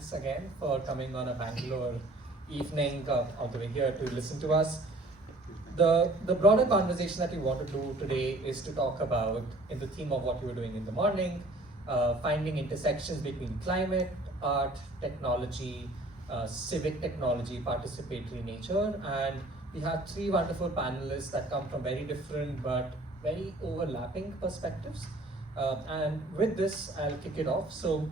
thanks again for coming on a Bangalore evening all the way here to listen to us. The broader conversation that we want to do today is to talk about, in the theme of what you were doing in the morning, finding intersections between climate, art, technology, civic technology, participatory nature, and we have three wonderful panelists that come from very different but very overlapping perspectives. And with this, I'll kick it off. So,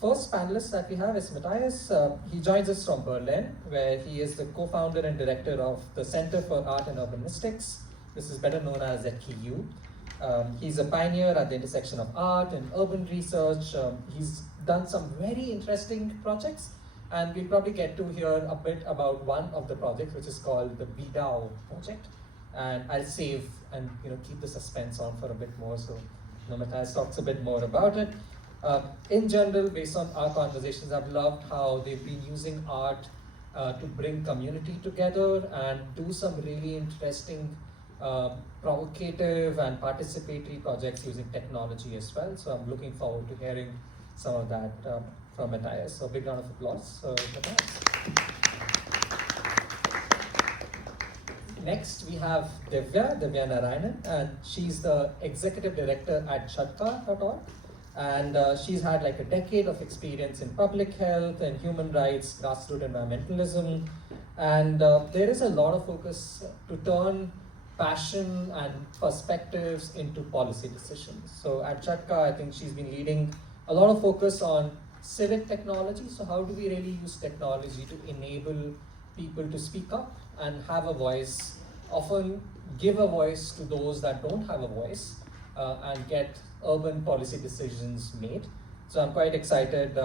first panelist that we have is Matthias. He joins us from Berlin, where he is the co-founder and director of the Center for Art and Urbanistics. This is better known as ZKU. He's a pioneer at the intersection of art and urban research. He's done some very interesting projects, and we'll probably get to hear a bit about one of the projects, which is called the BDAO project. And I'll save and keep the suspense on for a bit more, so Matthias talks a bit more about it. In general, based on our conversations, I've loved how they've been using art to bring community together and do some really interesting, provocative and participatory projects using technology as well. So I'm looking forward to hearing some of that from Matthias. So big round of applause for Matthias. Next, we have Divya Narayanan, and she's the executive director at Jhatka.org. And she's had like a decade of experience in public health and human rights, grassroots environmentalism. And there is a lot of focus to turn passion and perspectives into policy decisions. So at Jhatka, I think she's been leading a lot of focus on civic technology. So how do we really use technology to enable people to speak up and have a voice, often give a voice to those that don't have a voice, and get urban policy decisions made. So I'm quite excited.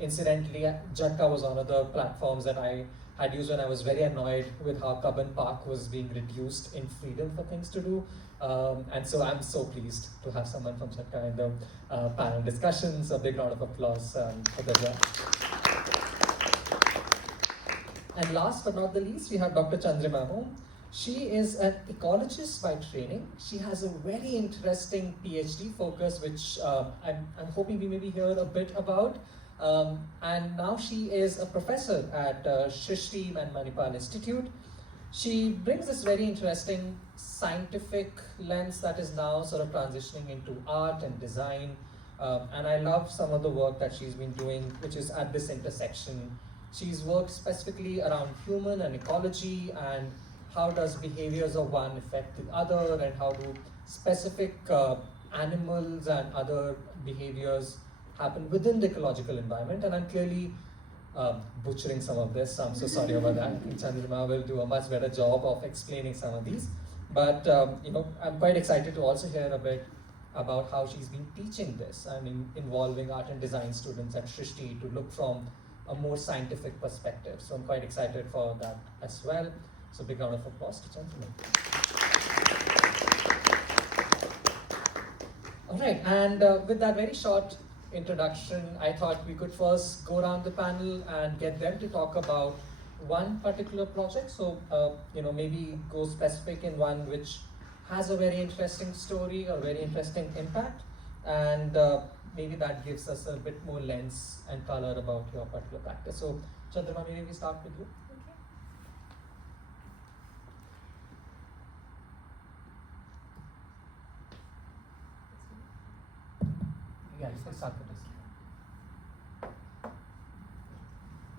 Incidentally, Jhatka was one of the platforms that I had used when I was very annoyed with how Cubbon Park was being reduced in freedom for things to do. And so I'm so pleased to have someone from Jhatka in the panel discussions. A big round of applause for Divya. And last but not the least, we have Dr. Chandrima. She is an ecologist by training. She has a very interesting PhD focus, which I'm hoping we maybe hear a bit about. And now she is a professor at Srishti and Manipal Institute. She brings this very interesting scientific lens that is now sort of transitioning into art and design. And I love some of the work that she's been doing, which is at this intersection. She's worked specifically around human and ecology, and how does behaviors of one affect the other, and how do specific animals and other behaviors happen within the ecological environment. And I'm clearly butchering some of this, so I'm so sorry about that. I think Chandrima will do a much better job of explaining some of these. But I'm quite excited to also hear a bit about how she's been teaching this and involving art and design students at Srishti to look from a more scientific perspective. So I'm quite excited for that as well. So big round of applause to Chandrima. All right, and with that very short introduction, I thought we could first go around the panel and get them to talk about one particular project. So, maybe go specific in one which has a very interesting story or very interesting impact, and maybe that gives us a bit more lens and color about your particular practice. So, Chandrima, maybe we start with you. Yeah, start with this.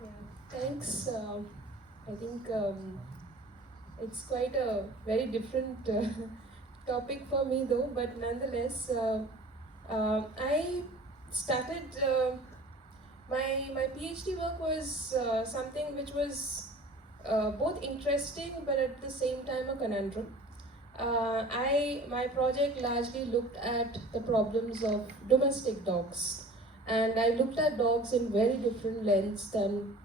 Yeah, thanks. I think it's quite a very different topic for me though, but nonetheless, I started, my PhD work was something which was both interesting but at the same time a conundrum. My project largely looked at the problems of domestic dogs, and I looked at dogs in very different lens than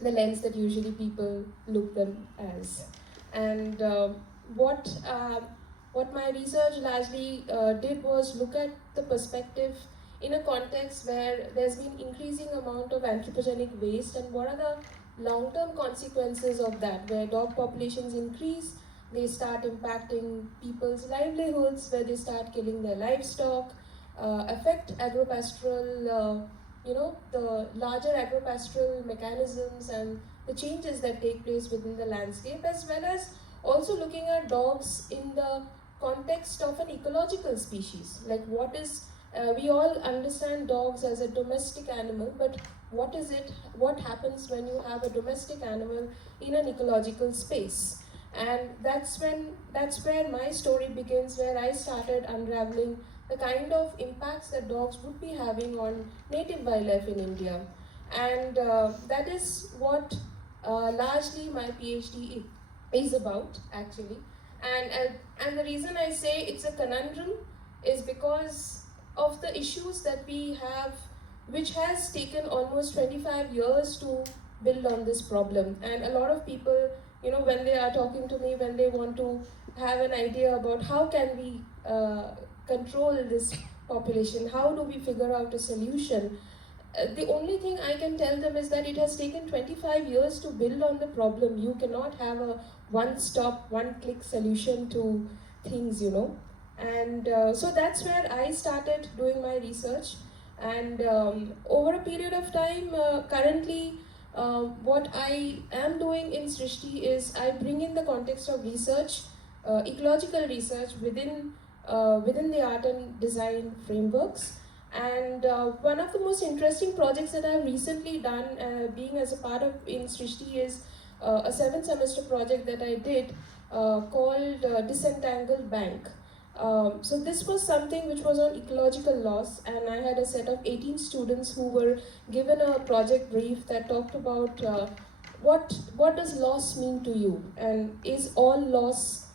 the lens that usually people look them as. And what my research largely did was look at the perspective in a context where there's been increasing amount of anthropogenic waste, and what are the long-term consequences of that, where dog populations increase, they start impacting people's livelihoods, where they start killing their livestock, affect agropastoral the larger agropastoral mechanisms and the changes that take place within the landscape, as well as also looking at dogs in the context of an ecological species. Like what is, we all understand dogs as a domestic animal, but what is it, what happens when you have a domestic animal in an ecological space? And that's where my story begins, where I started unraveling the kind of impacts that dogs would be having on native wildlife in India. And that is what largely my PhD is about, actually. And the reason I say it's a conundrum is because of the issues that we have, which has taken almost 25 years to build on this problem. And a lot of people, when they are talking to me, when they want to have an idea about how can we control this population, how do we figure out a solution, the only thing I can tell them is that it has taken 25 years to build on the problem. You cannot have a one-stop, one-click solution to things, And so that's where I started doing my research. And over a period of time, currently, what I am doing in Srishti is I bring in the context of research, ecological research within the art and design frameworks. And one of the most interesting projects that I've recently done, being as a part of in Srishti, is a 7th semester project that I did called Disentangled Bank. So this was something which was on ecological loss, and I had a set of 18 students who were given a project brief that talked about what does loss mean to you, and is all loss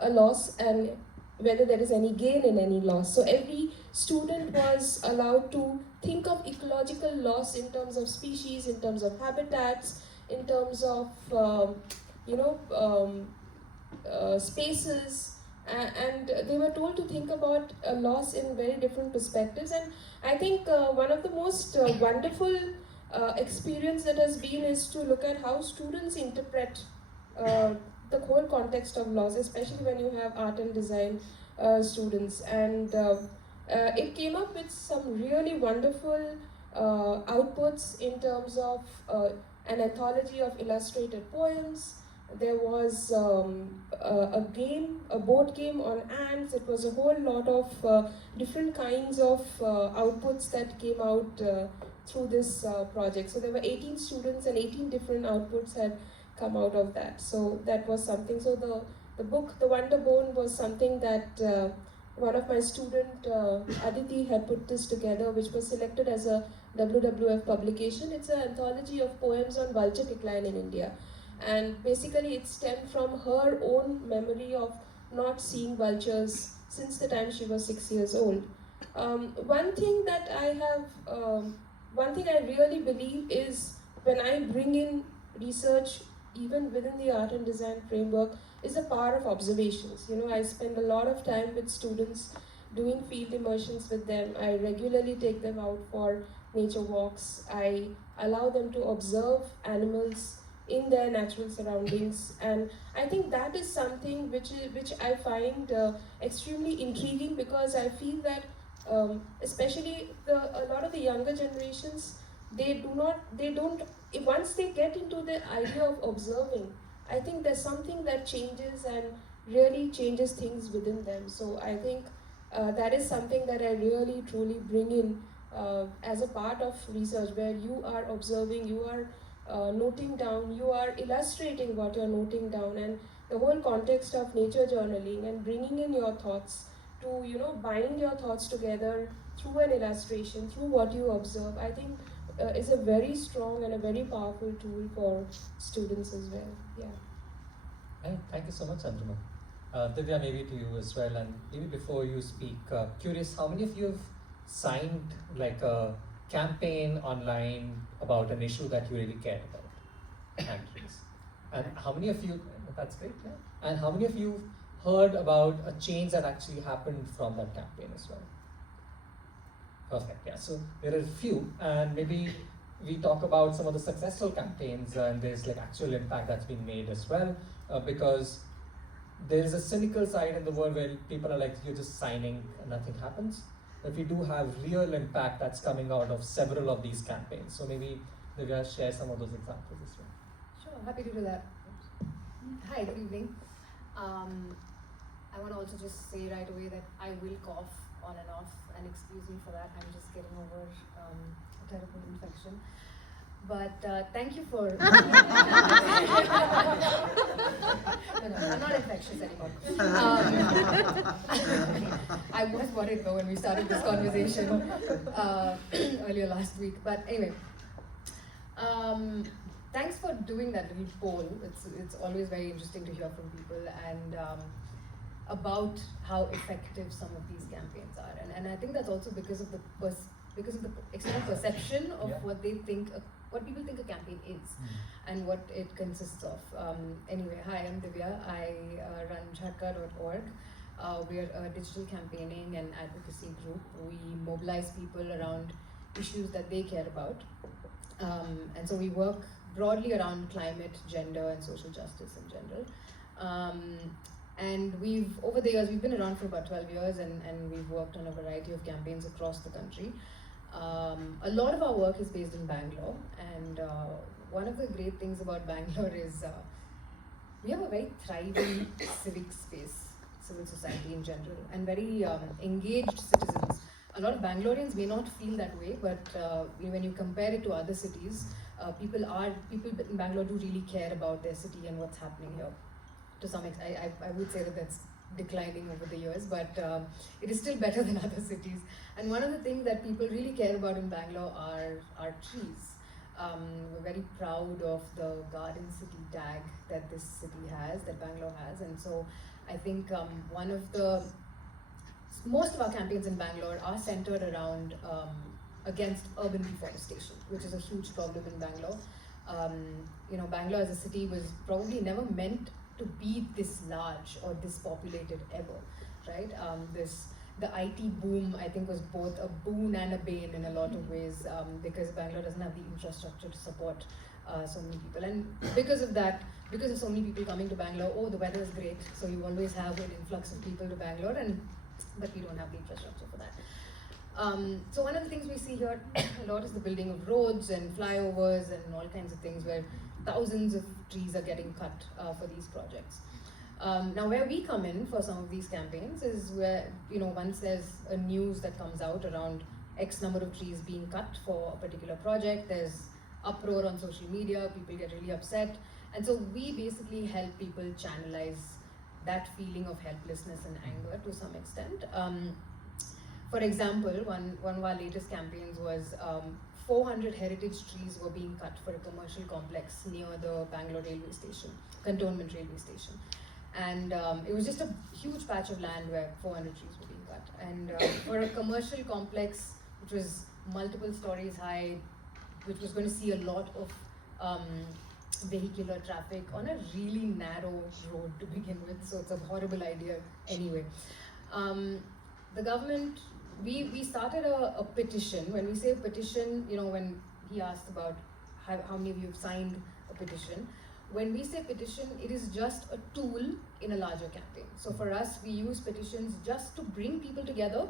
a loss, and whether there is any gain in any loss. So every student was allowed to think of ecological loss in terms of species, in terms of habitats, in terms of spaces, and they were told to think about a loss in very different perspectives. And I think one of the most wonderful experience that has been is to look at how students interpret the whole context of loss, especially when you have art and design students. And it came up with some really wonderful outputs in terms of an anthology of illustrated poems. There was a board game on ants. It was a whole lot of different kinds of outputs that came out through this project. So there were 18 students and 18 different outputs had come out of that. So that was something. So the book, The Wonder Bone, was something that one of my student, Aditi, had put this together, which was selected as a WWF publication. It's an anthology of poems on vulture decline in India. And basically it stemmed from her own memory of not seeing vultures since the time she was 6 years old. One thing I really believe is, when I bring in research, even within the art and design framework, is the power of observations. I spend a lot of time with students doing field immersions with them. I regularly take them out for nature walks. I allow them to observe animals in their natural surroundings, and I think that is something which I find extremely intriguing, because I feel that especially a lot of the younger generations, they don't once they get into the idea of observing, I think there's something that changes and really changes things within them. So I think that is something that I really truly bring in as a part of research, where you are observing, you are noting down, you are illustrating what you're noting down, and the whole context of nature journaling and bringing in your thoughts to bind your thoughts together through an illustration, through what you observe, I think is a very strong and a very powerful tool for students as well. Yeah. Thank you so much, Chandrima. Divya, maybe to you as well, and maybe before you speak, curious, how many of you have signed like a campaign online about an issue that you really care about? Countries. And how many of you, that's great, yeah. And how many of you heard about a change that actually happened from that campaign as well? Perfect, yeah. So there are a few, and maybe we talk about some of the successful campaigns, and there's like actual impact that's been made as well, because there's a cynical side in the world where people are like, you're just signing and nothing happens. that we do have real impact that's coming out of several of these campaigns. So maybe Divya, share some of those examples as well. Sure, happy to do that. Hi, good evening. I want to also just say right away that I will cough on and off, and excuse me for that. I'm just getting over a terrible infection. But thank you for. No, I'm not infectious anymore. I was worried though when we started this conversation earlier last week. But anyway, thanks for doing that little poll. It's always very interesting to hear from people and about how effective some of these campaigns are. And I think that's also because of the external perception of what they think. What people think a campaign is and what it consists of. Anyway, hi, I'm Divya. I run Jhatka.org. We're a digital campaigning and advocacy group. We mobilize people around issues that they care about. And so we work broadly around climate, gender, and social justice in general. And over the years, we've been around for about 12 years and we've worked on a variety of campaigns across the country. A lot of our work is based in Bangalore, and one of the great things about Bangalore is we have a very thriving civic space, civil society in general, and very engaged citizens. A lot of Bangaloreans may not feel that way, but when you compare it to other cities, people in Bangalore do really care about their city and what's happening here. To some extent, I would say that that's declining over the years, but it is still better than other cities. And one of the things that people really care about in Bangalore are trees. We're very proud of the Garden City tag that this city has, that Bangalore has, and so I think most of our campaigns in Bangalore are centered around against urban deforestation, which is a huge problem in Bangalore. Bangalore as a city was probably never meant to be this large or this populated ever, right? The IT boom, I think, was both a boon and a bane in a lot of ways because Bangalore doesn't have the infrastructure to support so many people. And because of that, because of so many people coming to Bangalore, the weather is great, so you always have an influx of people to Bangalore, but we don't have the infrastructure for that. So one of the things we see here a lot is the building of roads and flyovers and all kinds of things where thousands of trees are getting cut for these projects. Now where we come in for some of these campaigns is where, once there's a news that comes out around X number of trees being cut for a particular project, there's uproar on social media, people get really upset. And so we basically help people channelize that feeling of helplessness and anger to some extent. For example, one of our latest campaigns was 400 heritage trees were being cut for a commercial complex near the Bangalore railway station, Cantonment railway station. And it was just a huge patch of land where 400 trees were being cut. And for a commercial complex, which was multiple stories high, which was going to see a lot of vehicular traffic on a really narrow road to begin with, so it's a horrible idea anyway. The government, we started a petition. When we say petition, when he asked about how many of you have signed a petition, when we say petition, it is just a tool in a larger campaign. So for us, we use petitions just to bring people together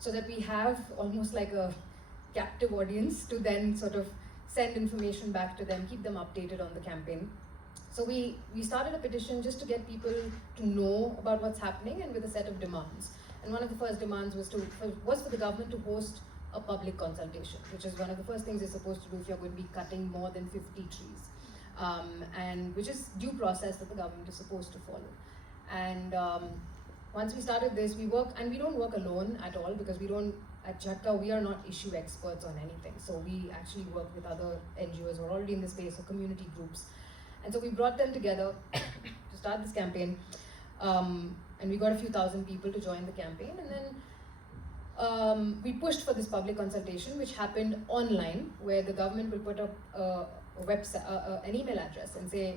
so that we have almost like a captive audience to then sort of send information back to them, keep them updated on the campaign. So we started a petition just to get people to know about what's happening and with a set of demands. And one of the first demands was for the government to host a public consultation, which is one of the first things you're supposed to do if you're going to be cutting more than 50 trees. And which is due process that the government is supposed to follow. And once we started this, we don't work alone at all, because at Jhatka, we are not issue experts on anything. So we actually work with other NGOs who are already in the space, or community groups. And so we brought them together to start this campaign. And we got a few thousand people to join the campaign. And then we pushed for this public consultation, which happened online, where the government will put up an email address and say,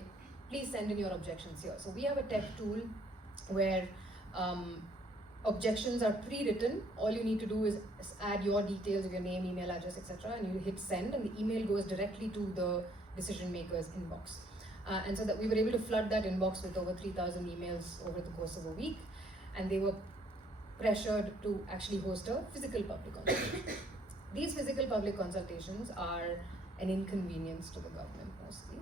please send in your objections here. So we have a tech tool where objections are pre-written. All you need to do is add your details of your name, email address, etc., and you hit send, and the email goes directly to the decision maker's inbox. And so that we were able to flood that inbox with over 3,000 emails over the course of a week, and they were pressured to actually host a physical public consultation. These physical public consultations are an inconvenience to the government mostly,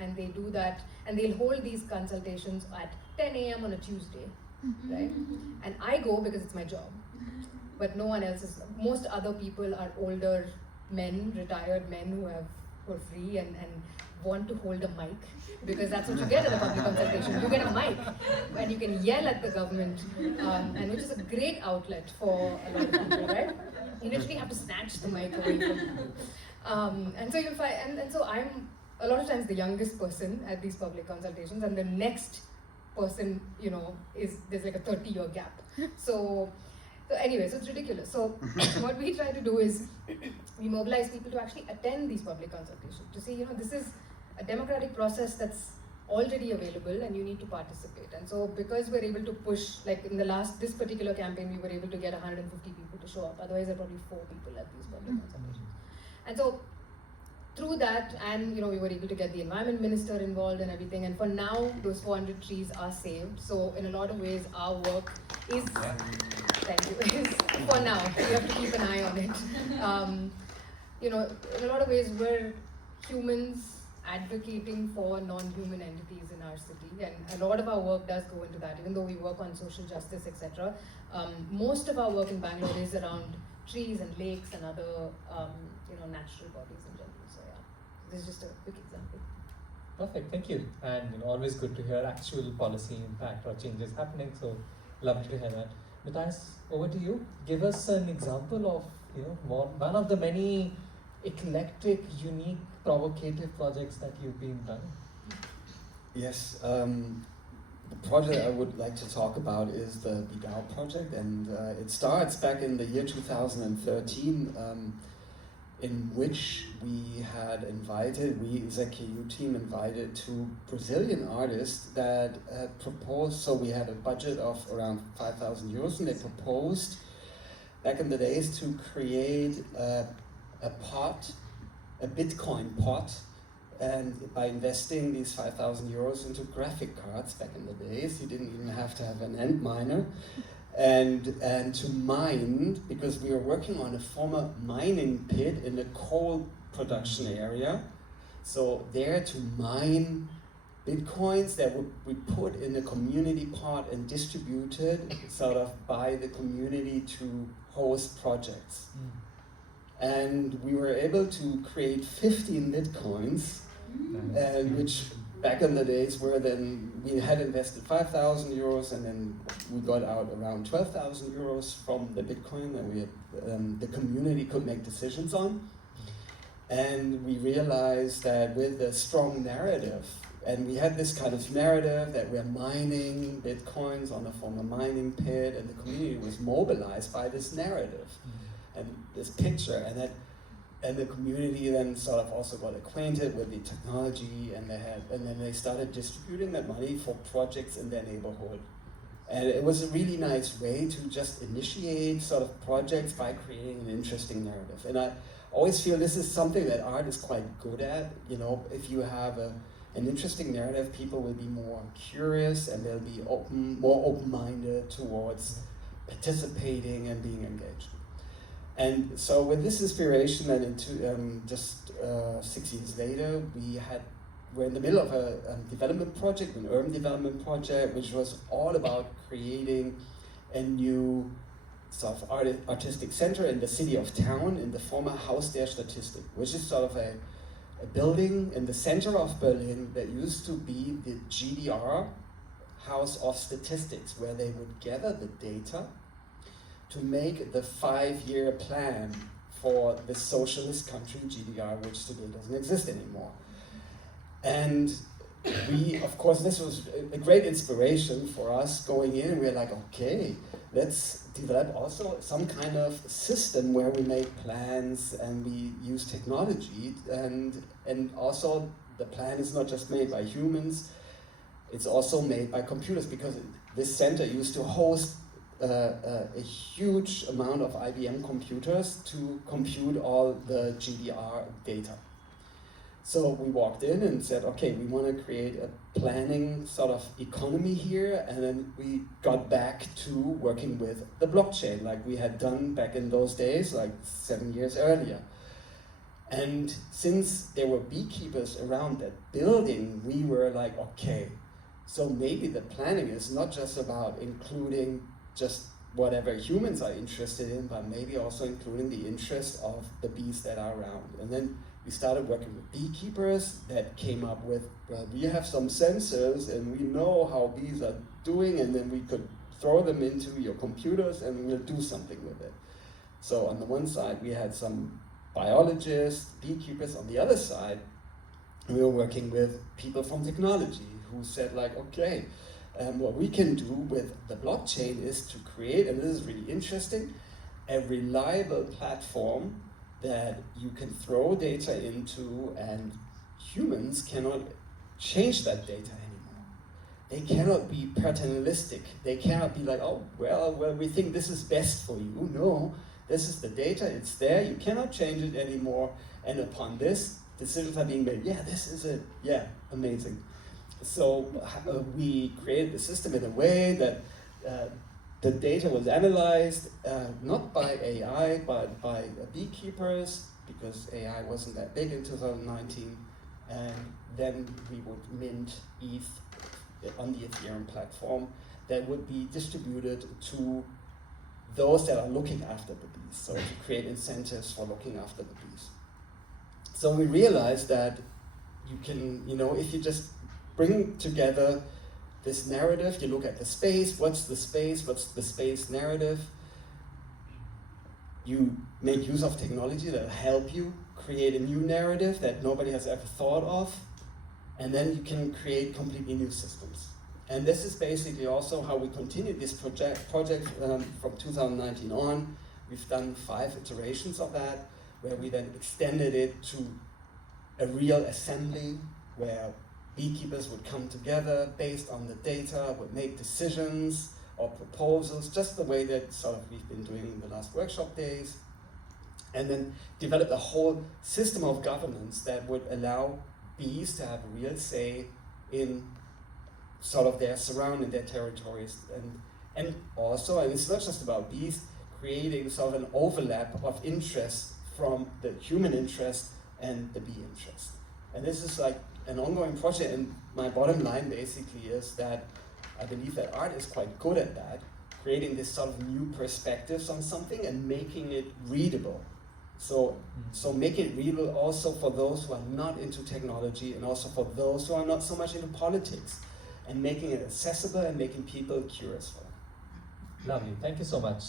and they do that, and they'll hold these consultations at 10 a.m. on a Tuesday, right? And I go because it's my job, but no one else is. Most other people are older men, retired men who are free and want to hold a mic, because that's what you get at a public consultation. You get a mic and you can yell at the government, and which is a great outlet for a lot of people, right? You literally have to snatch the mic away from people. And so you'll find, and so I'm a lot of times the youngest person at these public consultations, and the next person, there's like a 30-year gap. So anyway, so it's ridiculous. So what we try to do is we mobilize people to actually attend these public consultations, to say, this is a democratic process that's already available and you need to participate. And so because we're able to push, like in this particular campaign, we were able to get 150 people to show up. Otherwise, there are probably 4 people at these public consultations. And so through that, and we were able to get the environment minister involved and everything. And for now, those 400 trees are saved. So in a lot of ways, our work is, thank you, is for now. We have to keep an eye on it. In a lot of ways, we're humans advocating for non-human entities in our city, and a lot of our work does go into that. Even though we work on social justice, etc., most of our work in Bangalore is around trees and lakes and other natural bodies in general. So yeah, this is just a quick example. Perfect, thank you. And always good to hear actual policy impact or changes happening. So lovely to hear that. Matthias, over to you. Give us an example of one of the many eclectic, unique, provocative projects that you've been running. Yes, the project I would like to talk about is the Dialog project, and it starts back in the year 2013, in which we had invited, as a KU team invited 2 Brazilian artists that proposed, so we had a budget of around 5,000 euros, and they proposed back in the days to create a Bitcoin pot, and by investing these 5,000 euros into graphic cards back in the days, you didn't even have to have an end miner, and to mine, because we were working on a former mining pit in the coal production area, so there to mine Bitcoins that would be put in a community pot and distributed sort of by the community to host projects. And we were able to create 15 Bitcoins, and which back in the days were then, we had invested 5,000 euros, and then we got out around 12,000 euros from the Bitcoin that we had, the community could make decisions on. And we realized that with a strong narrative, and we had this kind of narrative that we're mining Bitcoins on a former mining pit, and the community was mobilized by this narrative and this picture, and the community then sort of also got acquainted with the technology, and then they started distributing that money for projects in their neighborhood. And it was a really nice way to just initiate sort of projects by creating an interesting narrative. And I always feel this is something that art is quite good at. If you have an interesting narrative, people will be more curious, and they'll be more open-minded towards participating and being engaged. And so with this inspiration, then into just 6 years later, we're in the middle of a development project, an urban development project, which was all about creating a new sort of artistic center in the city of town, in the former Haus der Statistik, which is sort of a building in the center of Berlin that used to be the GDR, House of Statistics, where they would gather the data to make the 5-year plan for the socialist country GDR, which today doesn't exist anymore. And of course, this was a great inspiration for us going in, and we were like, okay, let's develop also some kind of system where we make plans and we use technology, and also the plan is not just made by humans, it's also made by computers, because this center used to host a huge amount of IBM computers to compute all the GDR data. So we walked in and said, okay, we want to create a planning sort of economy here, and then we got back to working with the blockchain like we had done back in those days, like 7 years earlier. And since there were beekeepers around that building, we were like, okay, so maybe the planning is not just about including just whatever humans are interested in, but maybe also including the interest of the bees that are around. And then we started working with beekeepers that came up with, well, we have some sensors and we know how bees are doing, and then we could throw them into your computers and we'll do something with it. So on the one side, we had some biologists, beekeepers. On the other side, we were working with people from technology who said like, okay, what we can do with the blockchain is to create, and this is really interesting, a reliable platform that you can throw data into, and humans cannot change that data anymore. They cannot be paternalistic. They cannot be like, oh, well, we think this is best for you. No, this is the data, it's there, you cannot change it anymore, and upon this, decisions are being made. Yeah, this is it. Yeah, amazing. So we created the system in a way that the data was analyzed not by AI, but by beekeepers, because AI wasn't that big in 2019, and then we would mint ETH on the Ethereum platform that would be distributed to those that are looking after the bees, so to create incentives for looking after the bees. So we realized that you can, if you just bring together this narrative, you look at the space, what's the space narrative, you make use of technology that will help you create a new narrative that nobody has ever thought of, and then you can create completely new systems. And this is basically also how we continued this project from 2019 on. We've done 5 iterations of that, where we then extended it to a real assembly where beekeepers would come together based on the data, would make decisions or proposals, just the way that sort of we've been doing in the last workshop days, and then develop a whole system of governance that would allow bees to have a real say in sort of their surrounding, their territories, and also, and it's not just about bees, creating sort of an overlap of interest from the human interest and the bee interest. And this is like an ongoing project, and my bottom line basically is that I believe that art is quite good at that, creating this sort of new perspectives on something and making it readable. So make it readable also for those who are not into technology, and also for those who are not so much into politics, and making it accessible and making people curious for it. Lovely, thank you so much.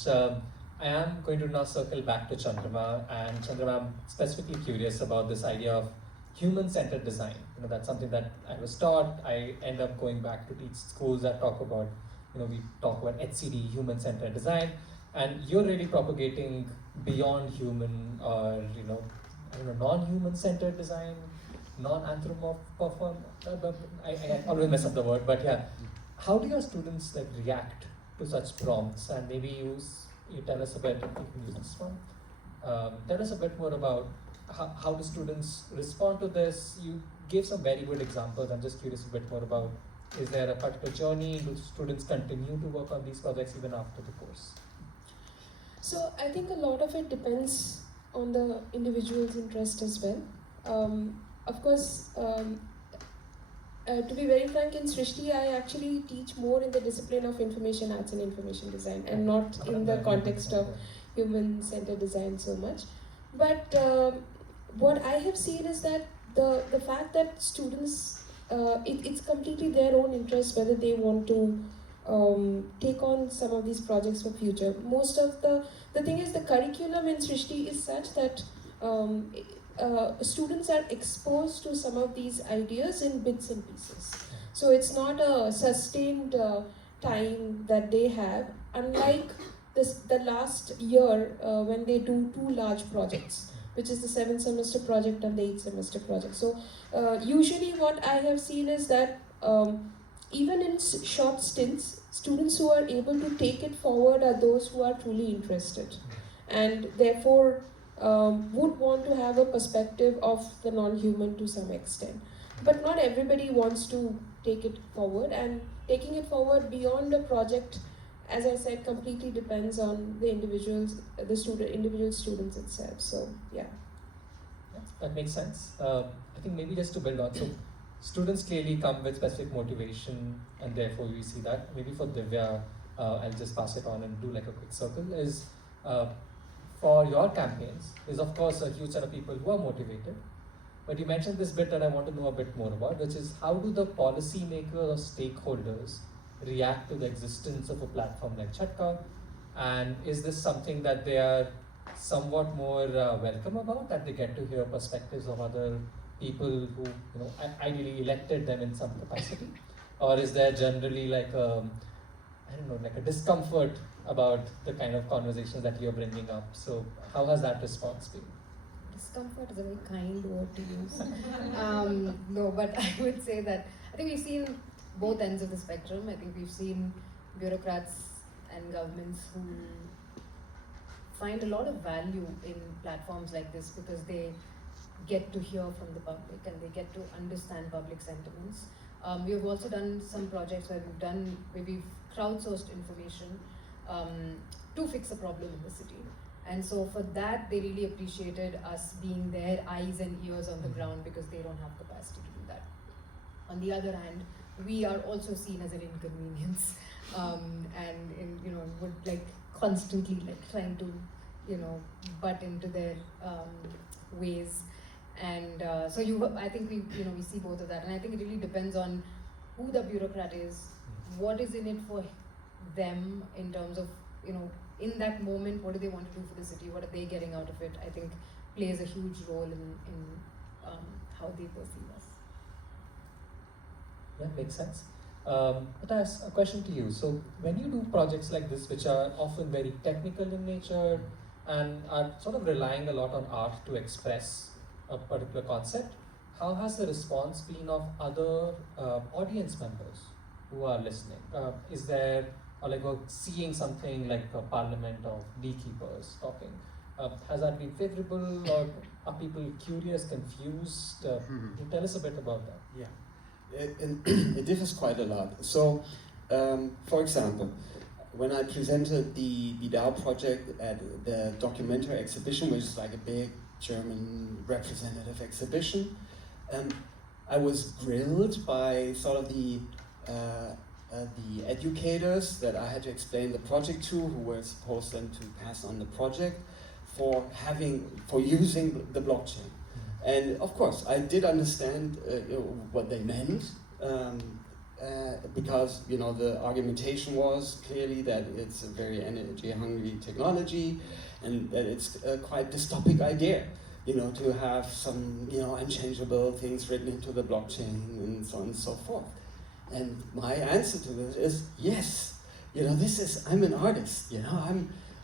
I am going to now circle back to Chandrima, and Chandrima, I'm specifically curious about this idea of human-centered design. That's something that I was taught. I end up going back to teach schools that talk about, we talk about HCD, human-centered design, and you're really propagating beyond human, or non-human-centered design, non-anthropomorphic. I always mess up the word, but yeah. How do your students react to such prompts? And maybe you tell us a bit. You can use this one. Tell us a bit more about how do students respond to this? You gave some very good examples. I'm just curious a bit more about, is there a particular journey? Do students continue to work on these projects even after the course? So I think a lot of it depends on the individual's interest as well. Of course, to be very frank, in Srishti, I actually teach more in the discipline of information arts and information design, and not in the context of human-centered design so much. But what I have seen is that the fact that students, it's completely their own interest whether they want to take on some of these projects for future. Most of the thing is, the curriculum in Srishti is such that students are exposed to some of these ideas in bits and pieces. So it's not a sustained time that they have, unlike the last year when they do 2 large projects, which is the 7th semester project and the 8th semester project. So usually what I have seen is that even in short stints, students who are able to take it forward are those who are truly interested. And therefore, would want to have a perspective of the non-human to some extent. But not everybody wants to take it forward, and taking it forward beyond a project, as I said, completely depends on the individual students itself. So yeah. Yeah, that makes sense. I think maybe just to build on, so students clearly come with specific motivation, and therefore we see that. Maybe for Divya, I'll just pass it on and do like a quick circle. Is for your campaigns is of course a huge set of people who are motivated. But you mentioned this bit that I want to know a bit more about, which is how do the policymakers or stakeholders react to the existence of a platform like Chatka? And is this something that they are somewhat more welcome about, that they get to hear perspectives of other people who ideally elected them in some capacity? Or is there generally like a discomfort about the kind of conversations that you're bringing up? So how has that response been? Discomfort is a very kind word to use. No, but I would say that I think we've seen both ends of the spectrum. I think we've seen bureaucrats and governments who find a lot of value in platforms like this because they get to hear from the public and they get to understand public sentiments. We have also done some projects where we've crowdsourced information to fix a problem in the city. And so for that, they really appreciated us being their eyes and ears on the ground because they don't have capacity to do that. On the other hand, we are also seen as an inconvenience, and would constantly trying to butt into their ways. And so I think we see both of that, and I think it really depends on who the bureaucrat is, what is in it for them in terms of in that moment, what do they want to do for the city, what are they getting out of it, I think plays a huge role in how they perceive us. Yeah, makes sense. Matthias, a question to you. So when you do projects like this, which are often very technical in nature and are sort of relying a lot on art to express a particular concept, how has the response been of other audience members who are listening? Is there seeing something like a parliament of beekeepers talking? Has that been favorable, or are people curious, confused? Tell us a bit about that. Yeah, it differs quite a lot. So, for example, when I presented the DAO project at the documentary exhibition, which is like a big German representative exhibition, I was grilled by sort of the educators that I had to explain the project to, who were supposed then to pass on the project, for using the blockchain. And of course, I did understand what they meant, because the argumentation was clearly that it's a very energy-hungry technology, and that it's a quite dystopic idea, to have some unchangeable things written into the blockchain and so on and so forth. And my answer to this is yes. I'm an artist.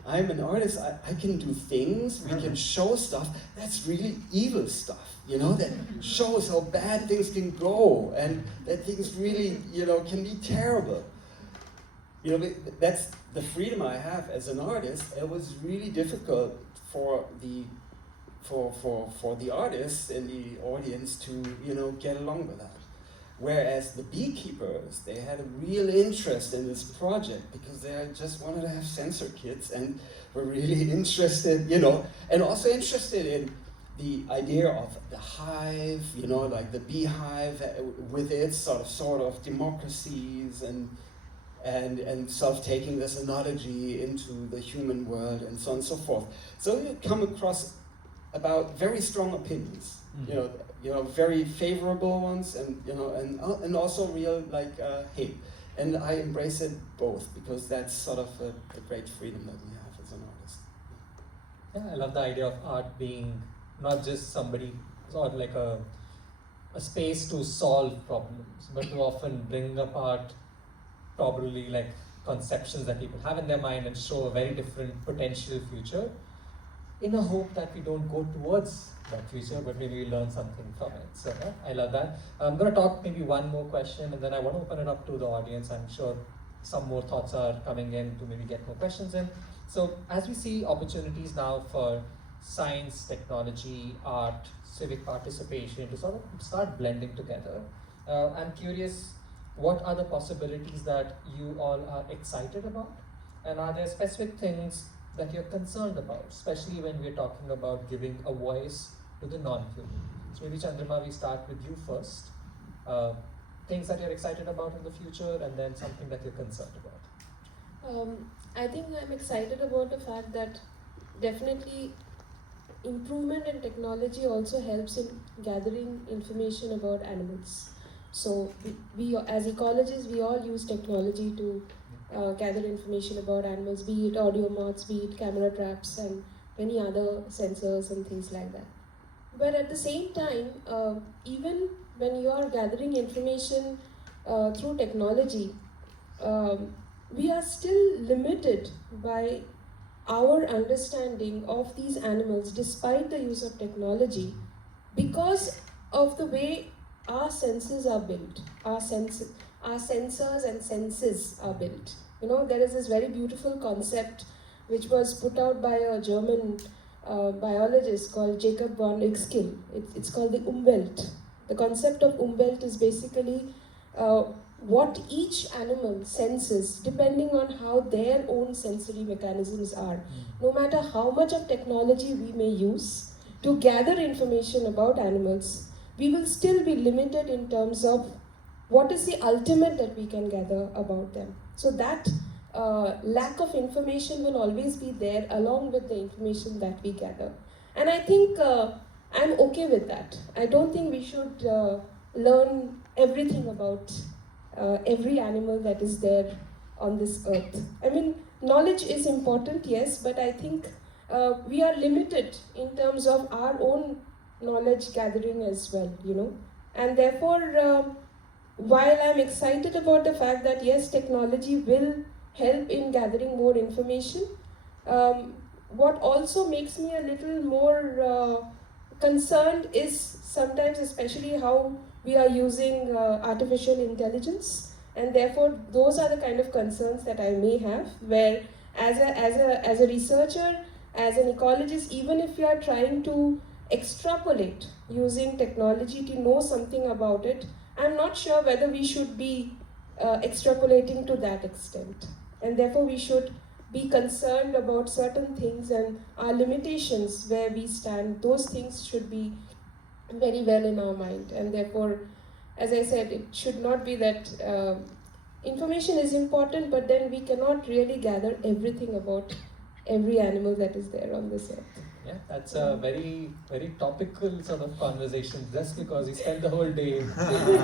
I'm an artist. I can do things. We can show stuff that's really evil stuff. That shows how bad things can go, and that things really can be terrible. That's the freedom I have as an artist. It was really difficult for the artists and the audience to get along with that. Whereas the beekeepers, they had a real interest in this project because they just wanted to have sensor kits and were really interested, and also interested in the idea of the hive, like the beehive with its sort of democracies and sort of taking this analogy into the human world and so on and so forth. So you come across about very strong opinions, very favorable ones, and also real hate. And I embrace it both because that's sort of the great freedom that we have as an artist. Yeah, I love the idea of art being not just somebody or like a space to solve problems, but to often bring apart probably conceptions that people have in their mind and show a very different potential future, in a hope that we don't go towards that future, but maybe we learn something from it. So I love that. I'm going to talk maybe one more question, and then I want to open it up to the audience. I'm sure some more thoughts are coming in to maybe get more questions in. So as we see opportunities now for science, technology, art, civic participation to sort of start blending together. I'm curious, what are the possibilities that you all are excited about? And are there specific things that you're concerned about, especially when we're talking about giving a voice to the non-human? So maybe Chandrima, we start with you first. Things that you're excited about in the future, and then something that you're concerned about. I think I'm excited about the fact that definitely improvement in technology also helps in gathering information about animals. So we as ecologists, we all use technology to gather information about animals, be it audio mods, be it camera traps, and many other sensors and things like that. But at the same time, even when you are gathering information through technology, we are still limited by our understanding of these animals despite the use of technology, because of the way our senses are built, our sensors and senses are built. You know, there is this very beautiful concept which was put out by a German biologist called Jacob von Uexküll. It's called the Umwelt. The concept of Umwelt is basically what each animal senses depending on how their own sensory mechanisms are. No matter how much of technology we may use to gather information about animals, we will still be limited in terms of what is the ultimate that we can gather about them. So that lack of information will always be there along with the information that we gather. And I think I'm okay with that. I don't think we should learn everything about every animal that is there on this earth. I mean, knowledge is important, yes, but I think we are limited in terms of our own knowledge gathering as well, you know. And therefore, while I'm excited about the fact that yes, technology will help in gathering more information, what also makes me a little more concerned is sometimes especially how we are using artificial intelligence, and therefore those are the kind of concerns that I may have, where as a researcher, as an ecologist, even if you are trying to extrapolate using technology to know something about it, I'm not sure whether we should be extrapolating to that extent. And therefore we should be concerned about certain things and our limitations where we stand. Those things should be very well in our mind. And therefore, as I said, it should not be that information is important, but then we cannot really gather everything about every animal that is there on this earth. Yeah, that's a very, very topical sort of conversation, just because we spent the whole day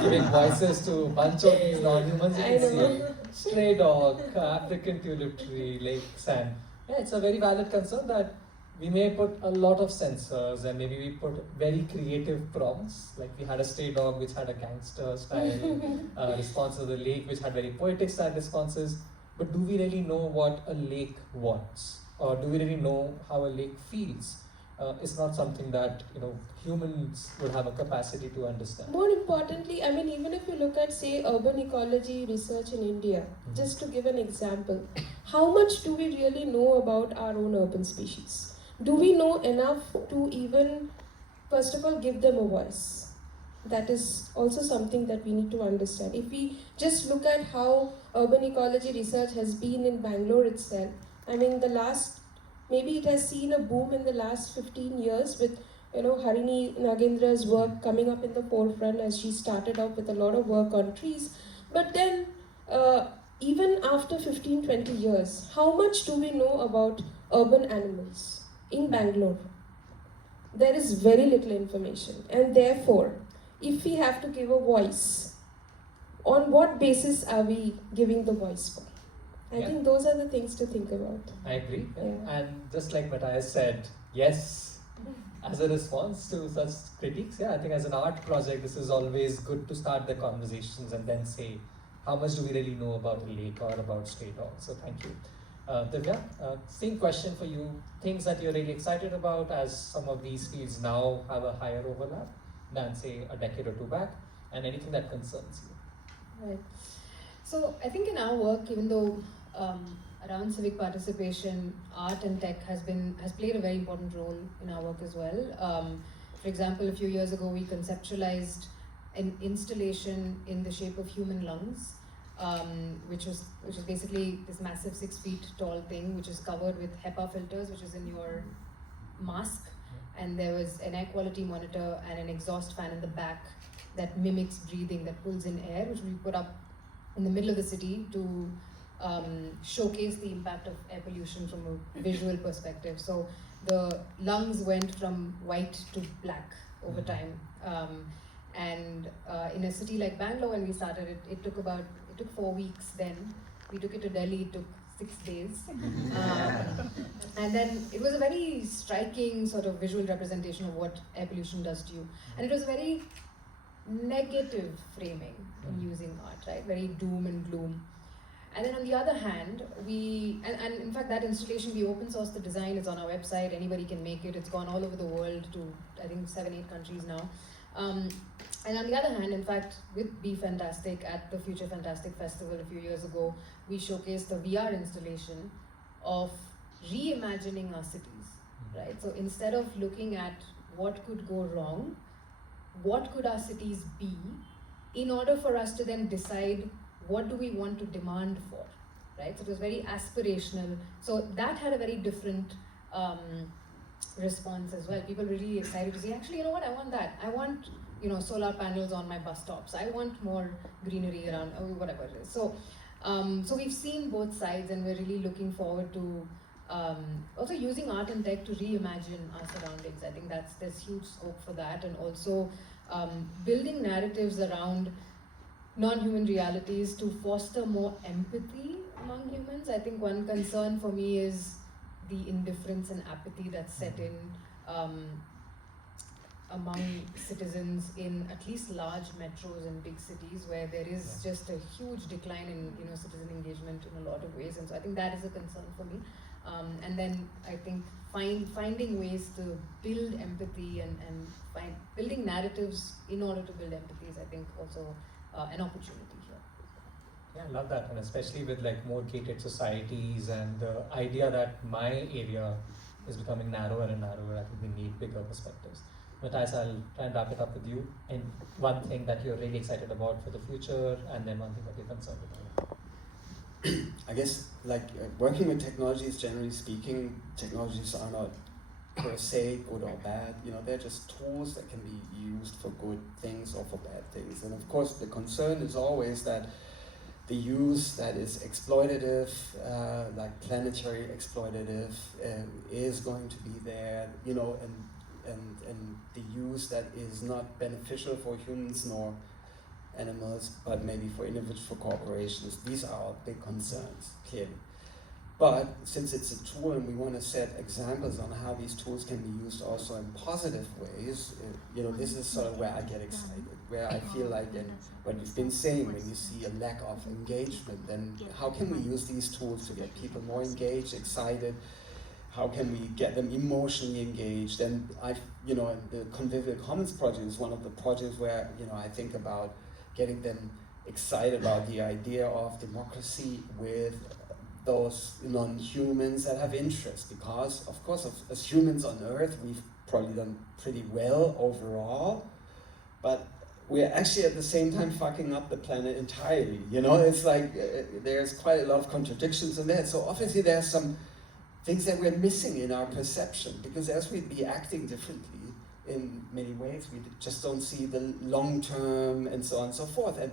giving voices to a bunch of these non-humans. You can see stray dog, African tulip tree, lakes, and yeah, it's a very valid concern that we may put a lot of sensors and maybe we put very creative prompts, like we had a stray dog which had a gangster style response to the lake, which had very poetic style responses. But do we really know what a lake wants? Or do we really know how a lake feels? It's not something that humans would have a capacity to understand. More importantly, I mean, even if you look at, say, urban ecology research in India, just to give an example, how much do we really know about our own urban species? Do we know enough to even, first of all, give them a voice? That is also something that we need to understand. If we just look at how urban ecology research has been in Bangalore itself, I mean, maybe it has seen a boom in the last 15 years with, Harini Nagendra's work coming up in the forefront as she started out with a lot of work on trees. But then, even after 15, 20 years, how much do we know about urban animals in Bangalore? There is very little information. And therefore, if we have to give a voice, on what basis are we giving the voice for? I think those are the things to think about. I agree. Yeah. And just like Matthias said, yes, as a response to such critiques, I think as an art project, this is always good to start the conversations and then say, how much do we really know about a lake or about stray dogs? So thank you. Divya, same question for you. Things that you're really excited about as some of these fields now have a higher overlap than, say, a decade or two back, and anything that concerns you. Right. So I think in our work, even though around civic participation, art and tech has played a very important role in our work as well. For example, a few years ago, we conceptualized an installation in the shape of human lungs, which is basically this massive 6 feet tall thing, which is covered with HEPA filters, which is in your mask, and there was an air quality monitor and an exhaust fan in the back that mimics breathing, that pulls in air, which we put up in the middle of the city to showcase the impact of air pollution from a visual perspective. So the lungs went from white to black over time. And in a city like Bangalore, when we started it, it took 4 weeks then. We took it to Delhi, it took 6 days. And then it was a very striking sort of visual representation of what air pollution does to you. And it was very negative framing in using art, right? Very doom and gloom. And then on the other hand, and in fact that installation, we open sourced the design, it's on our website, anybody can make it, it's gone all over the world to I think 7-8 countries now. And on the other hand, in fact, with BeFantastic at the Future Fantastic Festival a few years ago, we showcased a VR installation of reimagining our cities, right? So instead of looking at what could go wrong, what could our cities be, in order for us to then decide what do we want to demand for, right? So it was very aspirational. So that had a very different response as well. People were really excited to say, actually, you know what, I want that. I want, solar panels on my bus stops. I want more greenery around, or whatever it is. So, so we've seen both sides, and we're really looking forward to also using art and tech to reimagine our surroundings. I think there's huge scope for that, and also building narratives around non-human realities to foster more empathy among humans. I think one concern for me is the indifference and apathy that's set in among citizens in at least large metros and big cities, where there is just a huge decline in citizen engagement in a lot of ways. And so I think that is a concern for me. And then I think finding ways to build empathy and building narratives in order to build empathy is, I think, also an opportunity here. Yeah, I love that, and especially with more gated societies and the idea that my area is becoming narrower and narrower. I think we need bigger perspectives. Matthias, I'll try and wrap it up with you. And one thing that you're really excited about for the future, and then one thing that you're concerned about. I guess, working with technologies, generally speaking, technologies are not per se good or bad. They're just tools that can be used for good things or for bad things. And of course, the concern is always that the use that is exploitative, like planetary exploitative, is going to be there, and the use that is not beneficial for humans nor animals, but maybe for individuals, for corporations. These are our big concerns, clearly. But since it's a tool and we want to set examples on how these tools can be used also in positive ways, this is sort of where I get excited, where I feel like, and what you've been saying, when you see a lack of engagement, then how can we use these tools to get people more engaged, excited? How can we get them emotionally engaged? And the Convivial Commons project is one of the projects where, I think about getting them excited about the idea of democracy with those non-humans that have interest, because of course as humans on Earth we've probably done pretty well overall, but we're actually at the same time fucking up the planet entirely. It's like there's quite a lot of contradictions in there. So obviously there's some things that we're missing in our perception, because as we'd be acting differently in many ways, we just don't see the long term and so on and so forth. And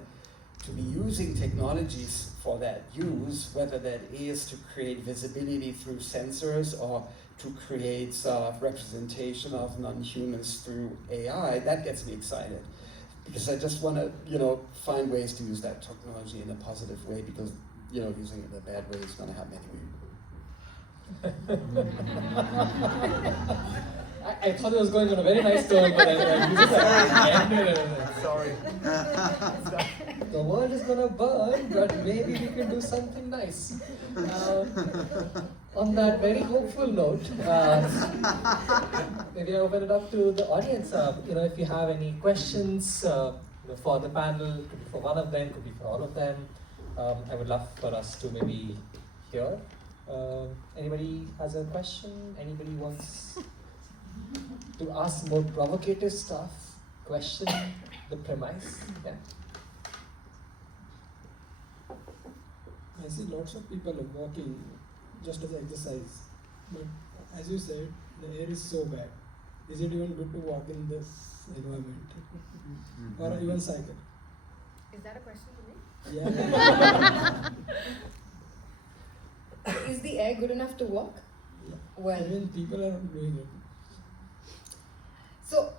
to be using technologies for that use, whether that is to create visibility through sensors or to create representation of non-humans through AI, that gets me excited. Because I just want to, find ways to use that technology in a positive way, because, using it in a bad way is going to have many I thought it was going on a very nice tone, but Sorry. The world is gonna burn, but maybe we can do something nice. On that very hopeful note, maybe I open it up to the audience. If you have any questions for the panel, could be for one of them, could be for all of them. I would love for us to maybe hear Anybody has a question? Anybody wants to ask more provocative stuff? Question the premise? Yeah. I see lots of people are walking just as exercise, but as you said, the air is so bad. Is it even good to walk in this environment? Or even cycle? Is that a question for me? Yeah. Is the air good enough to walk? Well, I mean, people are not doing it. so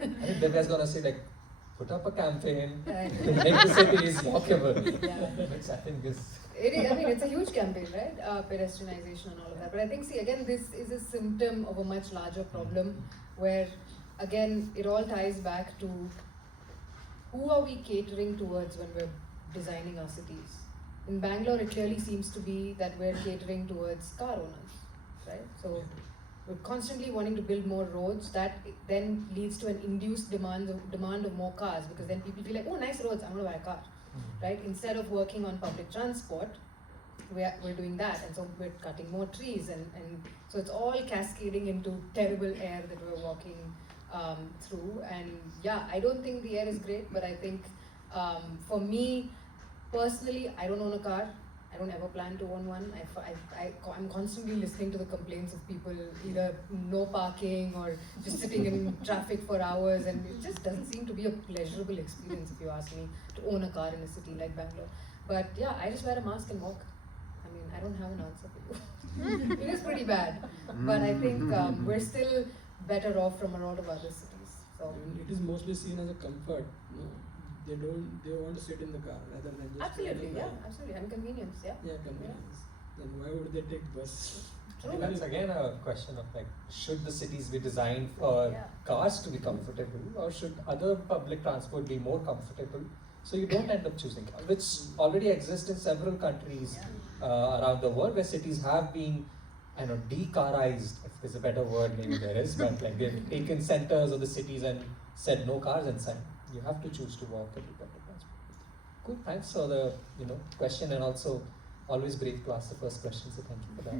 I think Divya's gonna say like, put up a campaign, Right. make the cities walkable, Yeah. which I think is. it is, I mean, it's a huge campaign, right? Pedestrianization and all of that. But I think, see, again, this is a symptom of a much larger problem where, again, it all ties back to who are we catering towards when we're designing our cities. In Bangalore, it clearly seems to be that we're catering towards car owners, right? So we're constantly wanting to build more roads. That then leads to an induced demand of more cars, because then people feel like, oh, nice roads, I'm going to buy a car, right? Instead of working on public transport, we're doing that, and so we're cutting more trees, and so it's all cascading into terrible air that we're walking through. And yeah, I don't think the air is great, but I think for me personally, I don't own a car. I don't ever plan to own one. I'm constantly listening to the complaints of people, either no parking or just sitting in traffic for hours, and it just doesn't seem to be a pleasurable experience, if you ask me, to own a car in a city like Bangalore. But yeah, I just wear a mask and walk. I mean, I don't have an answer for you. It is pretty bad, but I think we're still better off from a lot of other cities. So And it is mostly seen as a comfort. No? They want to sit in the car rather than just absolutely, riding yeah, around. absolutely, and convenience, yeah. Yeah, convenience. Then why would they take bus? True. That's again a question of like, should the cities be designed for Yeah. cars to be comfortable, or should other public transport be more comfortable? So you don't end up choosing cars, which already exists in several countries around the world, where cities have been, I don't know, decarized, if there's a better word, maybe there is, but like they've taken centers of the cities and said no cars inside. You have to choose to walk and do public transport. Cool, thanks for the question, and also always brave to ask the first question, so thank you for that.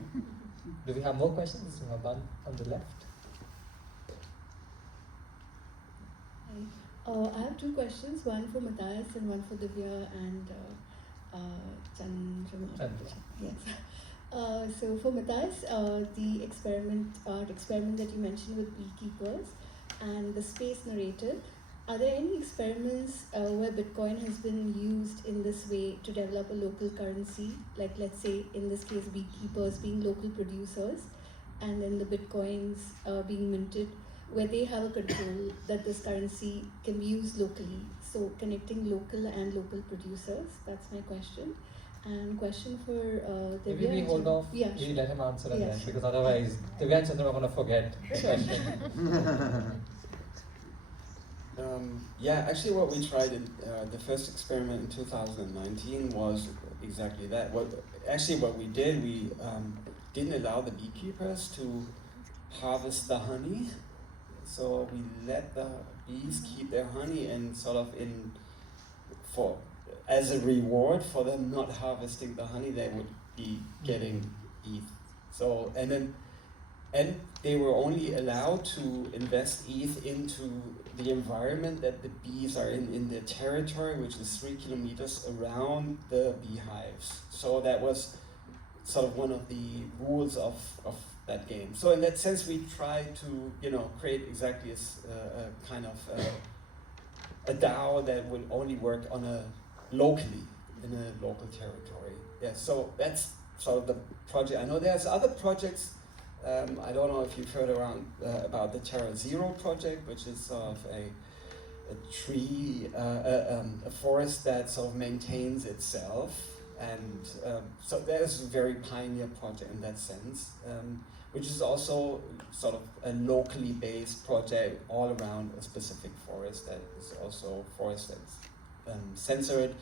Do we have more questions? We have one on the left. I have two questions, one for Matthias and one for Divya and Chandrima. Yes. So for Matthias, the experiment that you mentioned with beekeepers and the space narrative, are there any experiments where Bitcoin has been used in this way to develop a local currency? Like, let's say in this case, beekeepers being local producers, and then the Bitcoins being minted, where they have a control that this currency can be used locally. So connecting local and local producers, that's my question. And question for Divya. Maybe we hold off, Yeah, we sure. let him answer Yeah, again, sure. because otherwise Divya and Chandrima are going to forget the question. Yeah, actually what we tried in the first experiment in 2019 was exactly that. What we did, we didn't allow the beekeepers to harvest the honey. So we let the bees keep their honey, and sort of as a reward for them not harvesting the honey, they would be getting ETH. So and they were only allowed to invest ETH into the environment that the bees are in their territory, which is 3 kilometers around the beehives. So that was sort of one of the rules of that game. So in that sense, we tried to create exactly a kind of a DAO that will only work locally in a local territory. Yeah. So that's sort of the project. I know there's other projects. I don't know if you've heard about the Terra Zero project, which is sort of a tree, a forest that sort of maintains itself, and so there's a very pioneer project in that sense, which is also sort of a locally based project all around a specific forest that is also a forest that's censored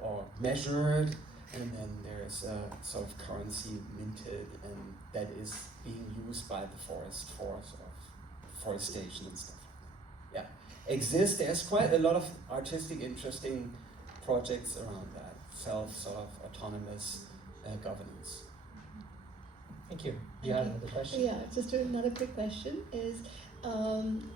or measured. And then there's a sort of currency minted, and that is being used by the forest for sort of forestation and stuff. Yeah, there's quite a lot of artistic, interesting projects around that, sort of autonomous governance. Thank you. You have another question? Yeah, just another quick question is,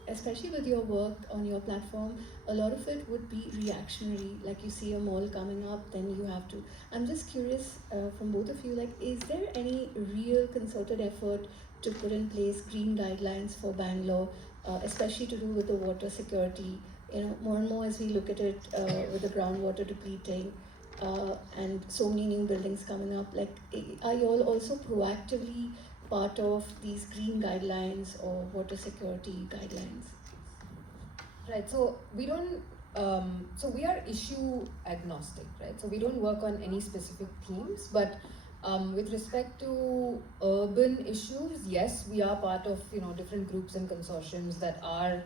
especially with your work on your platform, a lot of it would be reactionary. Like you see a mall coming up, then you have to. I'm just curious from both of you, like, is there any real concerted effort to put in place green guidelines for Bangalore, especially to do with the water security? More and more as we look at it with the groundwater depleting, and so many new buildings coming up, like, are you all also proactively part of these green guidelines or water security guidelines? Right, so we don't, so we are issue agnostic, right? So we don't work on any specific themes, but with respect to urban issues, yes, we are part of different groups and consortiums that are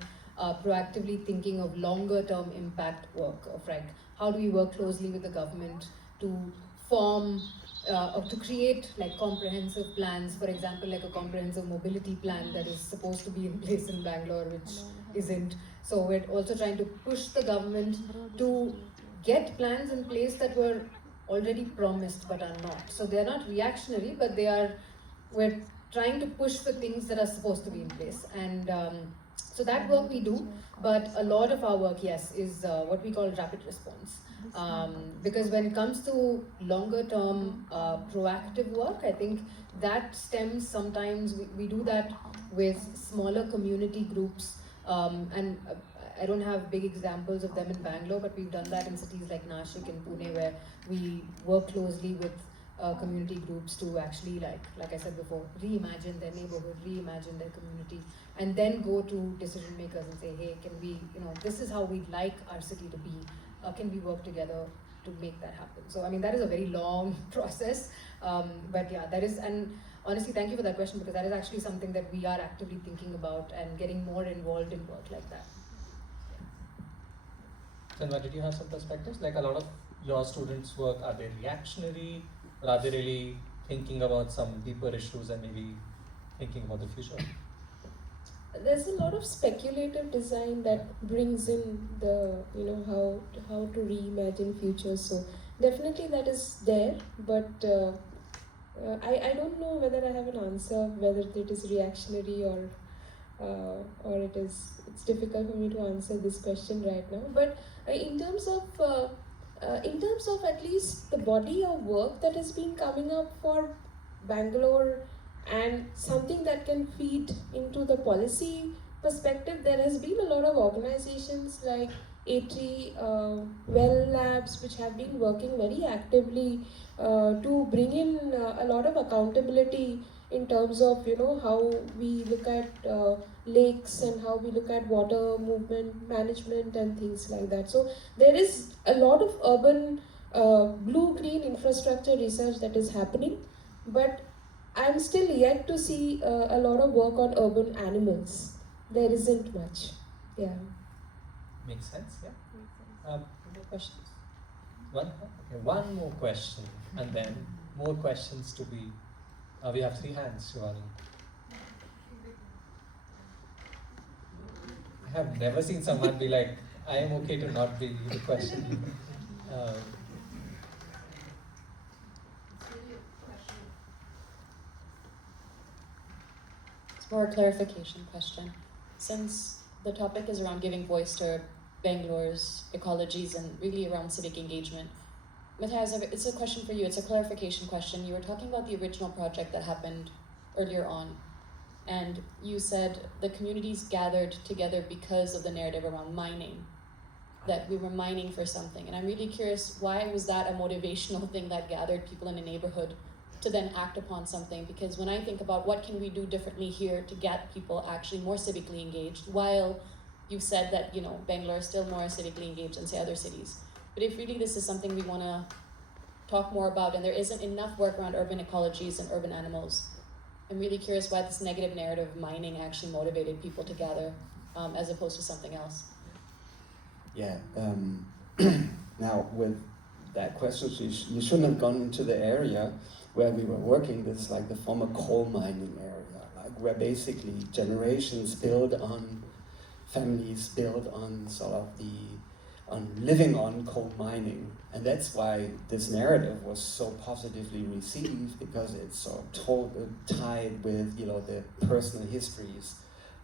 proactively thinking of longer term impact work of how do we work closely with the government to form or to create like comprehensive plans, for example, like a comprehensive mobility plan that is supposed to be in place in Bangalore, which isn't. So we're also trying to push the government to get plans in place that were already promised but are not. So they're not reactionary, but we're trying to push for things that are supposed to be in place. And so that work we do, but a lot of our work, yes, is what we call rapid response. Because when it comes to longer term proactive work, I think that stems sometimes, we do that with smaller community groups, and I don't have big examples of them in Bangalore, but we've done that in cities like Nashik and Pune, where we work closely with community groups to actually, like I said before, reimagine their neighborhood, reimagine their community, and then go to decision makers and say, hey, can we, this is how we'd like our city to be. Can we work together to make that happen? So, I mean, that is a very long process, but yeah, that is, and honestly, thank you for that question, because that is actually something that we are actively thinking about and getting more involved in work like that. Chandrima, did you have some perspectives? Like, a lot of your students' work, are they reactionary, or are they really thinking about some deeper issues and maybe thinking about the future? There's a lot of speculative design that brings in the how to reimagine future. So definitely that is there, but I don't know whether I have an answer whether it is reactionary or it's difficult for me to answer this question right now. But in terms of at least the body of work that has been coming up for Bangalore, and something that can feed into the policy perspective, there has been a lot of organizations like ATRI, Well Labs, which have been working very actively to bring in a lot of accountability in terms of how we look at lakes and how we look at water movement management and things like that. So there is a lot of urban blue-green infrastructure research that is happening, but I'm still yet to see a lot of work on urban animals. There isn't much. Yeah. Makes sense, yeah. More questions? One more question, and then more questions to be. We have 3 hands, Shivani. I have never seen someone be like, I am okay to not be the question. It's more a clarification question. Since the topic is around giving voice to Bangalore's ecologies and really around civic engagement, Matthias, it's a question for you. It's a clarification question. You were talking about the original project that happened earlier on, and you said the communities gathered together because of the narrative around mining, that we were mining for something. And I'm really curious, why was that a motivational thing that gathered people in a neighborhood to then act upon something? Because when I think about what can we do differently here to get people actually more civically engaged, while you've said that Bangalore is still more civically engaged than say other cities, but if really this is something we want to talk more about and there isn't enough work around urban ecologies and urban animals, I'm really curious why this negative narrative of mining actually motivated people to gather as opposed to something else. Yeah, now with that question, you shouldn't have gone into the area where we were working. This is like the former coal mining area, like where basically generations build on, families build on sort of the on living on coal mining. And that's why this narrative was so positively received, because it's so tied with, you know, the personal histories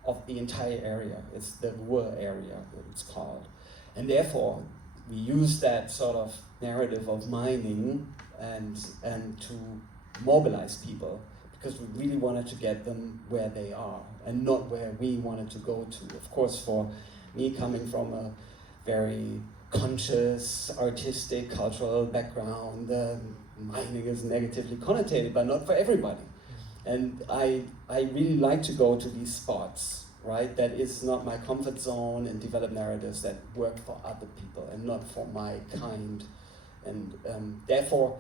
of the entire area. It's the Ruhr area, it's called. And therefore, we use that sort of narrative of mining and to mobilize people, because we really wanted to get them where they are and not where we wanted to go to. Of course, for me, coming from a very conscious, artistic, cultural background, mining is negatively connotated, but not for everybody. And I really like to go to these spots, right? That is not my comfort zone, and develop narratives that work for other people and not for my kind. And therefore,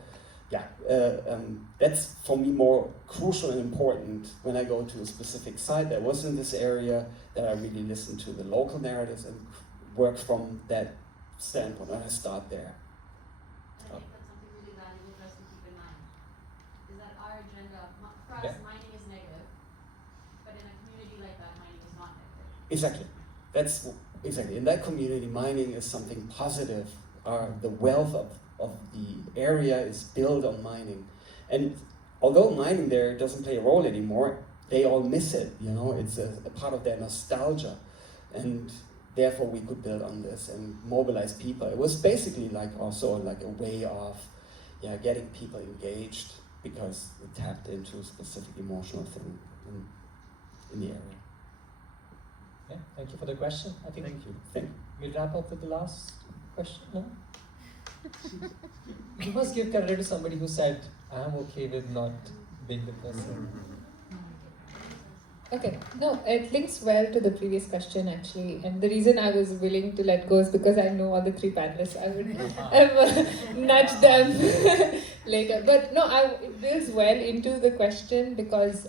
that's for me more crucial and important when I go to a specific site that was in this area, that I really listen to the local narratives and work from that standpoint, and I start there. I think that's something really valuable for us to keep in mind, is that our agenda, for us, Yeah. mining is negative, but in a community like that, mining is not negative. Exactly. That's exactly. In that community, mining is something positive. The wealth of the area is built on mining. And although mining there doesn't play a role anymore, they all miss it, you know, it's a part of their nostalgia. And therefore we could build on this and mobilize people. It was basically like also like a way of getting people engaged, because it tapped into a specific emotional thing in the area. Yeah, thank you for the question. I think Thank you. we'll wrap up with the last question, no? You must give credit to somebody who said, I'm okay with not being the person. Okay, no, it links well to the previous question actually, and the reason I was willing to let go is because I know all the three panelists. I would nudge them later, but no, it builds well into the question, because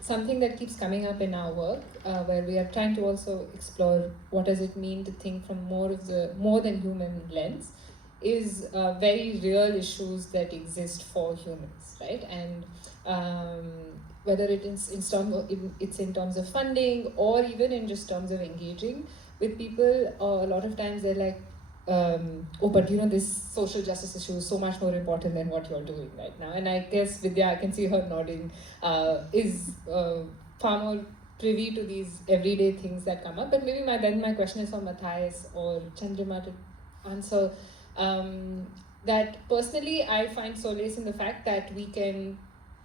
something that keeps coming up in our work, where we are trying to also explore what does it mean to think from more than human lens, is very real issues that exist for humans, right? And whether it's in terms of funding, or even in just terms of engaging with people, a lot of times they're like, oh, but you know, this social justice issue is so much more important than what you're doing right now. And I guess Vidya, I can see her nodding, is far more privy to these everyday things that come up. But maybe my question is for Matthias or Chandrima to answer. That personally, I find solace in the fact that we can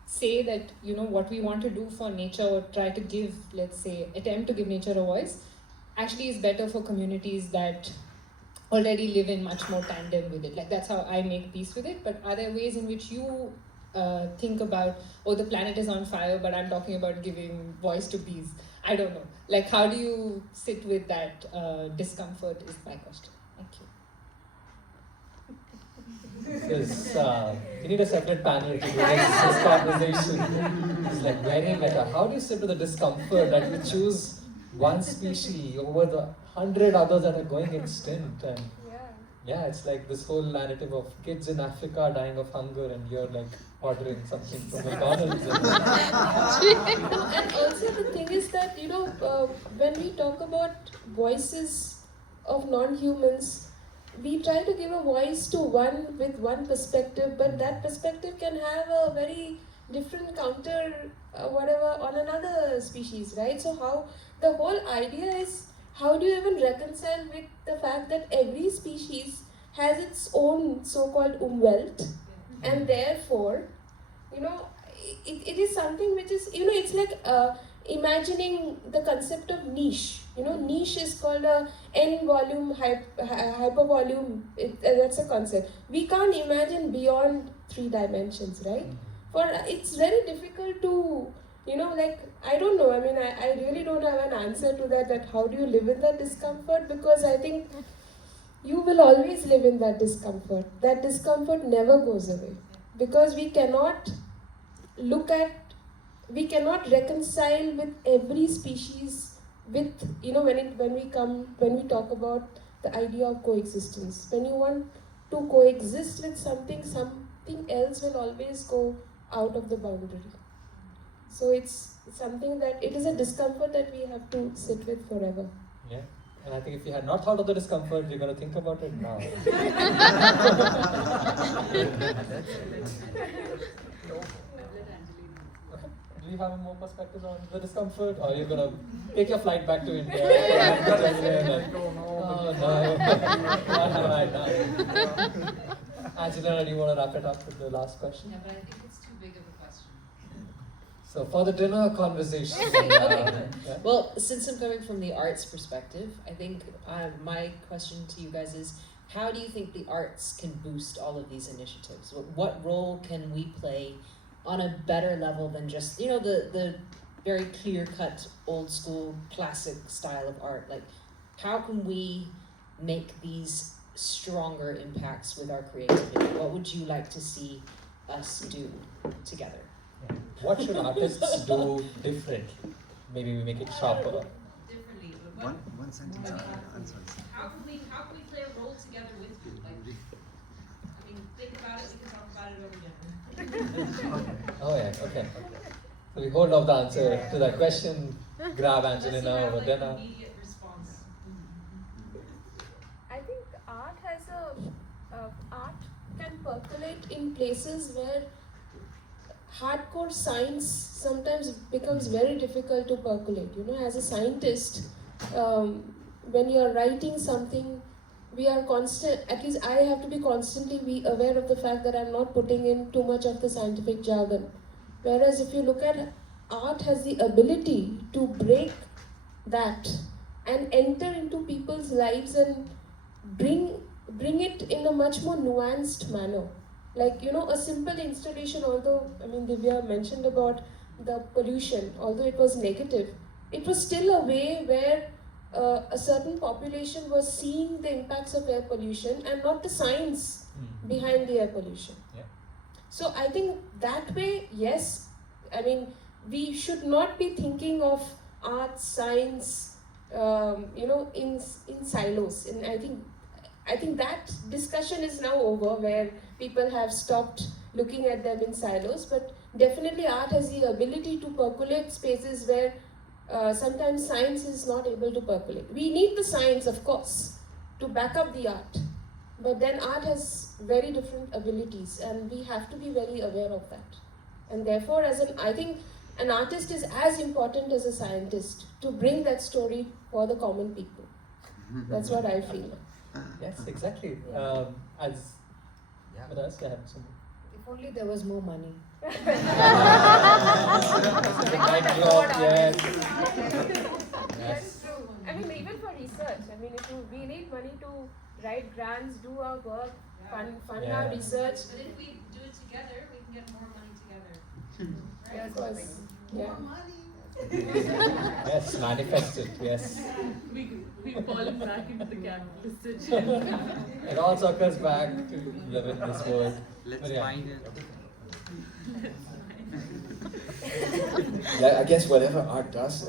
say that, you know, what we want to do for nature, or try to give, let's say, attempt to give nature a voice, actually is better for communities that already live in much more tandem with it. Like, that's how I make peace with it. But are there ways in which you think about, oh, the planet is on fire, but I'm talking about giving voice to bees? I don't know. Like, how do you sit with that discomfort is my question. Thank you. You need a separate panel to do this conversation. It's like very meta. How do you sit with the discomfort that you choose one species over the 100 others that are going extinct? And yeah, it's like this whole narrative of kids in Africa dying of hunger, and you're like ordering something from McDonald's. And also the thing is that, you know, when we talk about voices of non-humans, we try to give a voice to one with one perspective, but that perspective can have a very different counter whatever on another species, right? So how the whole idea is, how do you even reconcile with the fact that every species has its own so-called Umwelt, and therefore, you know, it is something which is, you know, it's like imagining the concept of niche. You know, niche is called a n-volume hypervolume. That's a concept. We can't imagine beyond 3 dimensions, right? It's very difficult to, you know, like, I don't know. I mean, I really don't have an answer to that. That how do you live in that discomfort? Because I think you will always live in that discomfort. That discomfort never goes away, because we cannot reconcile with every species with, you know, when we talk about the idea of coexistence. When you want to coexist with something else will always go out of the boundary. So it's something that, it is a discomfort that we have to sit with forever. Yeah, And I think if you had not thought of the discomfort, you're going to think about it now. Do you have more perspectives on the discomfort, or are you going to take your flight back to India? Oh no, what have I done? Angela, do you want to wrap it up with the last question? Yeah, but I think it's too big of a question. So for the dinner conversation, yeah. Well, since I'm coming from the arts perspective, I think my question to you guys is, how do you think the arts can boost all of these initiatives? What role can we play on a better level than just, you know, the very clear-cut, old-school, classic style of art? Like, how can we make these stronger impacts with our creativity? What would you like to see us do together? What should artists do differently? Maybe we make it sharper. Differently, but One sentence answer. how can we play a role together with you? Like, I mean, think about it. We can talk about it over dinner. Oh yeah, okay. So we hold off the answer to that question. Grab Angelina over dinner. Immediate response. I think art has art can percolate in places where hardcore science sometimes becomes very difficult to percolate. You know, as a scientist, when you are writing something, we are constant. At least I have to be constantly be aware of the fact that I'm not putting in too much of the scientific jargon. Whereas if you look at art, has the ability to break that and enter into people's lives and bring it in a much more nuanced manner. Like, you know, a simple installation, although, I mean, Divya mentioned about the pollution, although it was negative, it was still a way where a certain population was seeing the impacts of air pollution and not the science behind the air pollution. Yeah. So I think that way, yes, I mean, we should not be thinking of art, science, you know, in silos. And I think that discussion is now over, where people have stopped looking at them in silos, but definitely art has the ability to percolate spaces where sometimes science is not able to percolate. We need the science, of course, to back up the art, but then art has very different abilities, and we have to be very aware of that. And therefore, I think an artist is as important as a scientist to bring that story for the common people. That's what I feel. Yes, exactly. As Matthias, I have some. If only there was more money. Yes. That's true. I mean, even for research, I mean, we need money to write grants, do our work, fund our research. But if we do it together, we can get more money together. Right? Yeah, of course. Yeah. More money. Yes, manifest it, yes. We fallen back into the capitalist agenda. It all circles back to live in this world. Let's Yeah. find it. Yeah, I guess whatever art does,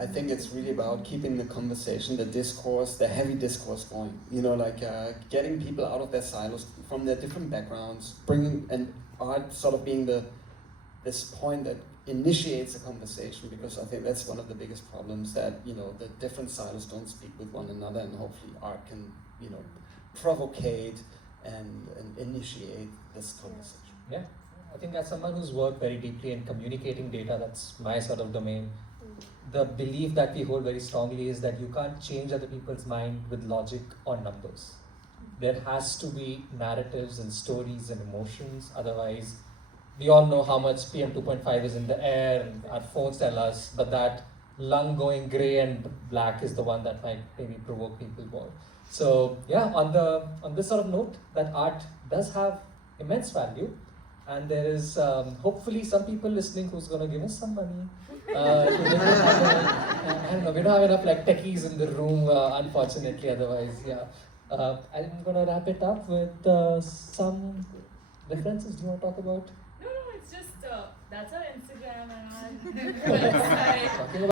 I think it's really about keeping the conversation, the discourse, the heavy discourse going. You know, like getting people out of their silos from their different backgrounds, bringing and art sort of being this point that initiates a conversation, because I think that's one of the biggest problems, that, you know, the different silos don't speak with one another, and hopefully art can, you know, provocate and initiate this conversation. Yeah, I think as someone who's worked very deeply in communicating data, that's my sort of domain. The belief that we hold very strongly is that you can't change other people's mind with logic or numbers. There has to be narratives and stories and emotions, otherwise we all know how much PM 2.5 is in the air, and our phones tell us, but that lung going grey and black is the one that might maybe provoke people more. So yeah, on this sort of note, that art does have immense value, and there is hopefully some people listening who's going to give us some money. I don't know, we don't have enough like techies in the room, unfortunately, otherwise, yeah. I'm going to wrap it up with some references. Do you want to talk about? No, it's just that's our Instagram and our website. Talking about